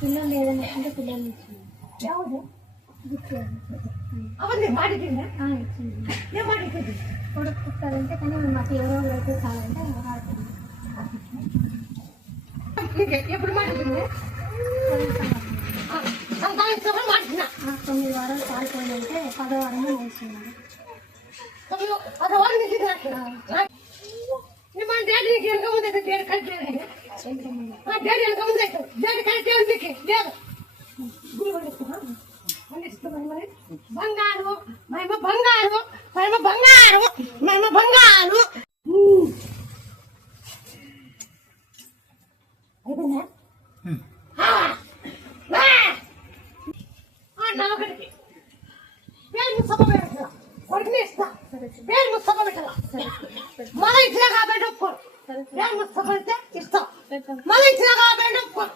పిల్లలు లేదని అంటే పిల్లలు ఇచ్చింది. ಅವನ್ನೇ ಮಾಡಿದ್ದೀನಿ ఇచ్చింది. ಏನ್ ಮಾಡಿದ್ದೀನಿ కొడుకు పుట్టాలంటే కానీ మాకు ఎవరో అయితే చాలంటే ఆడుతుంది. ఎప్పుడు ಮಾಡಿದ್ದೀನಿ సంతానం ಮಾಡಿದ್ದೀನ 9 వారాలు పాల్పోయిందంటే 10వ వారంలో వేసుకున్నాను. ಅದು ವಾರ ನಿಮ್ಮ ಡ್ಯಾಡಿ ಎಲ್ಗ ಮುಂದೈತೆ ಡ್ಯಾಡಿ ಕಳಿಸಿ ಡ್ಯಾಡಿ ಎಲ್ಗ ಮುಂದೈತೆ ಡ್ಯಾಡಿ ಕಳಿಸಿ ಅನ್ಲಿಕ್ಕೆ ಗುರು బంగారు మేము బంగారు మేము బంగారు మేము బంగారు అయిపోయిందా నమ్మకడికి పేరు ముస్తఫా పెట్టాల కొడుకుని ఇస్తా పేరు ముస్తఫా పెట్టాల మన ఇచ్చినా కాబట్టి ఒప్పుకోరు పేరు ముస్తఫా పెడితే ఇస్తాం మన ఇచ్చినా కాబట్టి ఒప్పుకోరు